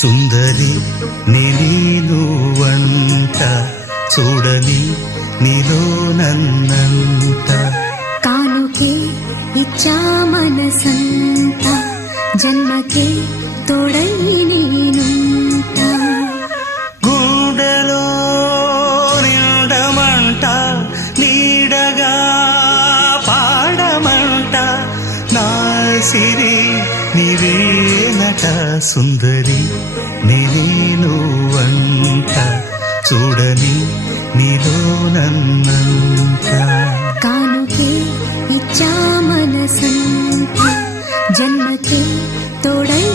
సుందరి నీను వంట చూడని నీలో నన్నంత కానుకే ఇచ్చా మనసంత జన్మకే తోడై నేనుంట గుండెలో నిండమంట నీడగా పాడమంట నా సిరి నీవేనట సుందరి నేను వంట చూడని నీలో నన్నంత కానుకే ఇచ్చా మనసంత జన్మకే తోడై